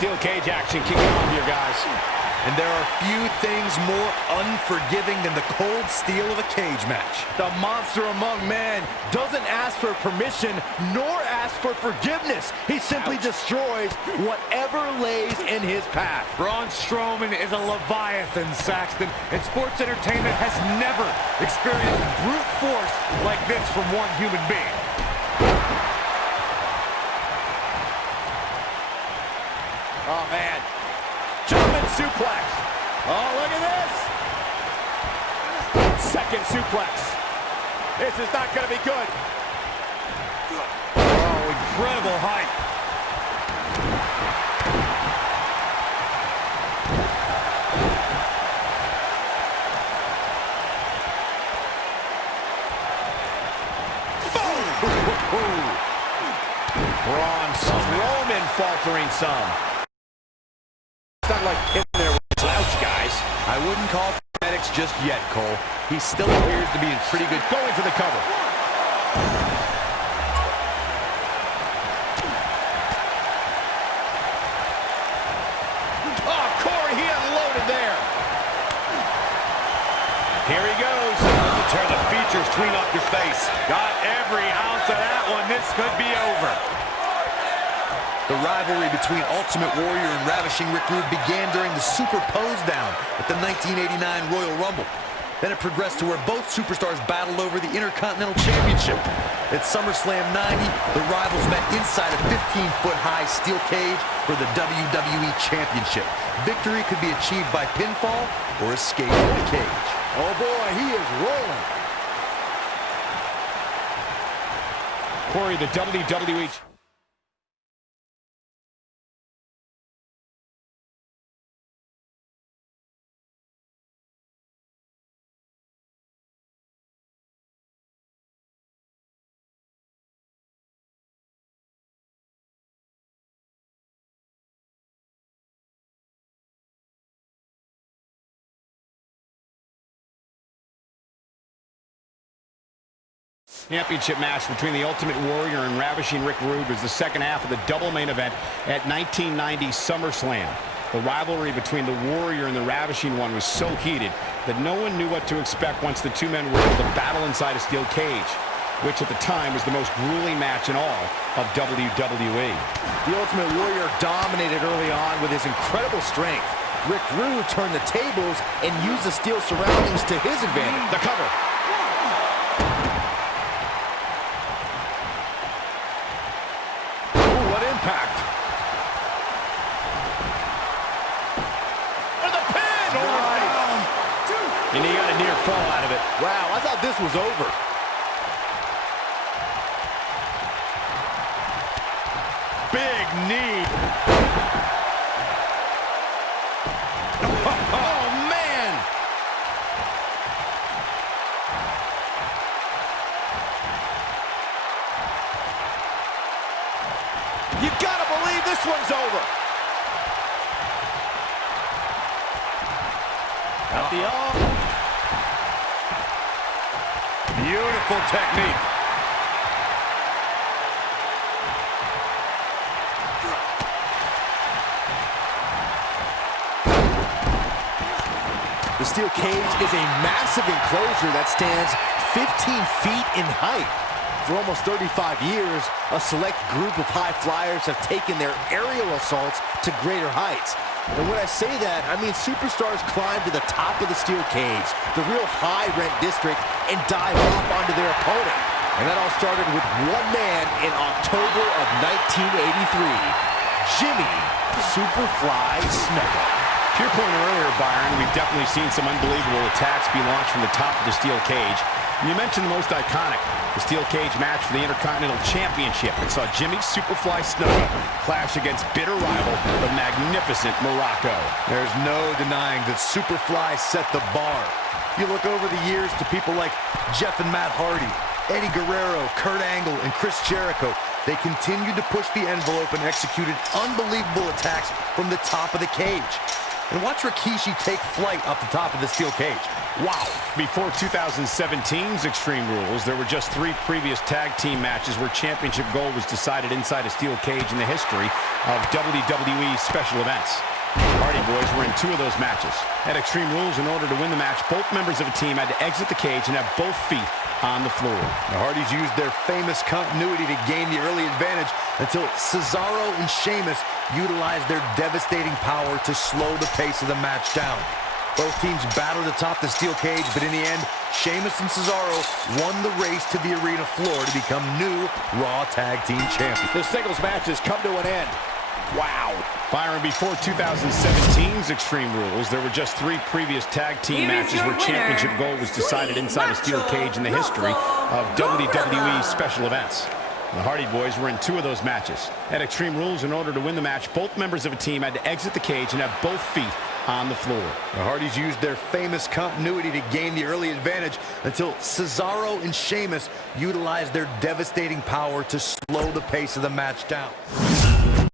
steel cage action kicking off here, guys. And there are few things more unforgiving than the cold steel of a cage match. The monster among men doesn't ask for permission nor ask for forgiveness. He simply destroys whatever lays in his path. Braun Strowman is a Leviathan, Saxton, and sports entertainment has never experienced brute force like this from one human being. Oh, man. German suplex. Oh, look at this. Second suplex. This is not going to be good. Oh, incredible height. Braun Strowman faltering some. Not like in there with slouch, guys. I wouldn't call medics just yet, Cole. He still appears to be in pretty good... Going for the cover. Oh, Corey, he unloaded there. Here he goes. To tear the features clean off your face. Got every ounce of that one. This could be over. The rivalry between Ultimate Warrior and Ravishing Rick Rude began during the Super Pose Down at the 1989 Royal Rumble. Then it progressed to where both superstars battled over the Intercontinental Championship. At SummerSlam 90, the rivals met inside a 15-foot-high steel cage for the WWE Championship. Victory could be achieved by pinfall or escape from the cage. Oh boy, he is rolling. Corey, the WWE... Championship match between the Ultimate Warrior and Ravishing Rick Rude was the second half of the double main event at 1990 SummerSlam. The rivalry between the Warrior and the Ravishing One was so heated that no one knew what to expect once the two men were able to battle inside a steel cage, which at the time was the most grueling match in all of WWE. The Ultimate Warrior dominated early on with his incredible strength. Rick Rude turned the tables and used the steel surroundings to his advantage. The cover. Impact. And the pin! Nice. And he got a near fall out of it. Wow, I thought this was over. Big knee. Oh, man! You gotta believe this one's over. At the arm. Beautiful technique. The steel cage is a massive enclosure that stands 15 feet in height. For almost 35 years, a select group of high flyers have taken their aerial assaults to greater heights. And when I say that, I mean superstars climb to the top of the steel cage, the real high-rent district, and dive off onto their opponent. And that all started with one man in October of 1983, Jimmy Superfly Snuka. To your point earlier, Byron, we've definitely seen some unbelievable attacks be launched from the top of the steel cage. And you mentioned the most iconic, the steel cage match for the Intercontinental Championship. It saw Jimmy Superfly Snuka clash against bitter rival, the magnificent Morocco. There's no denying that Superfly set the bar. You look over the years to people like Jeff and Matt Hardy, Eddie Guerrero, Kurt Angle, and Chris Jericho. They continued to push the envelope and executed unbelievable attacks from the top of the cage. And watch Rikishi take flight off the top of the steel cage. Wow. Before 2017's Extreme Rules, there were just 3 previous tag team matches where championship gold was decided inside a steel cage in the history of WWE special events. The Hardy Boys were in 2 of those matches. At Extreme Rules, in order to win the match, both members of a team had to exit the cage and have both feet on the floor. The Hardys used their famous continuity to gain the early advantage until Cesaro and Sheamus utilized their devastating power to slow the pace of the match down. Both teams battled atop the steel cage, but in the end, Sheamus and Cesaro won the race to the arena floor to become new Raw Tag Team Champions. The singles match has come to an end. Wow. Byron, before 2017's Extreme Rules, there were just 3 previous tag team matches where championship gold was decided inside a steel cage in the history of WWE special events. The Hardy Boys were in 2 of those matches. At Extreme Rules, in order to win the match, both members of a team had to exit the cage and have both feet on the floor. The Hardys used their famous continuity to gain the early advantage until Cesaro and Sheamus utilized their devastating power to slow the pace of the match down.